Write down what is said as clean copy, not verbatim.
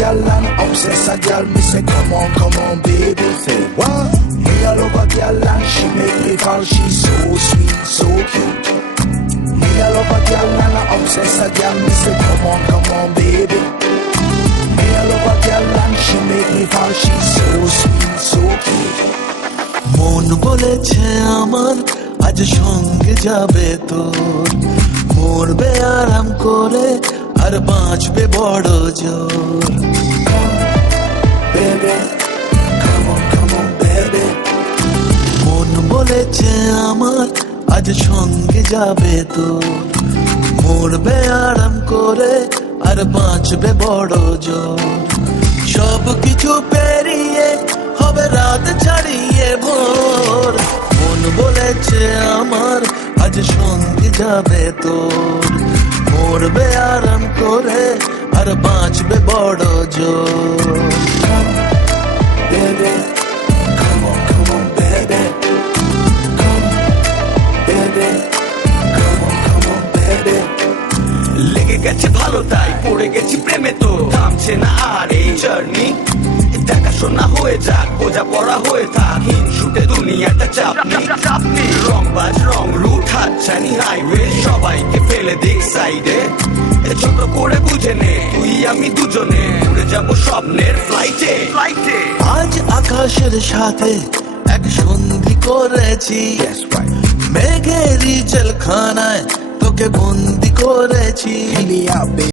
girl and obsess a girl. Me say come on, baby. Say what? Me a love a girl and she make me fall. She's so sweet, so cute. Me a love a girl and I obsess a girl. Me say come on, baby. Me a love a girl and she make me fall. She's so sweet, so cute. মন বলেছে আমার আজ সঙ্গে যাবে তোর, মরবে আরাম করে আর বাঁচবে বড় জোর। Baby, come on, baby. মন বলেছে আমার আজ সঙ্গে যাবে তোর, মরবে আরাম করে আর বাঁচবে বড় জোর। সব কিছু পেরিয়ে হবে রাত ছাড়িয়ে ভোর, মন বলেছে আমার আজ সঙ্গে যাবে তোর, মরবে আরাম করে আর বাঁচবে বড় জোর। Baby, come on, baby. Baby, come on, baby. লেগে গেছে ভালো তাই পড়ে গেছি প্রেমে, তো থামছে না আর এই জার্নি। দেখাশোনা হয়ে যাক, বোঝা পড়া হয়ে থাক, হিংসুটে দুনিয়াটা চাপনি। রংবাজ রং রুট হাতছানি হাইওয়ে, সবাইকে ফেলে দিক সাইডে। ছোট করে বুঝে নে তুই আমি দুজনে উড়ে যাবো স্বপ্নের ফ্লাইটে। আজ আকাশের সাথে এক সন্ধি করেছি, মেঘেরই জেলখানায় তোকে বন্দি করেছি। Hit me out, baby.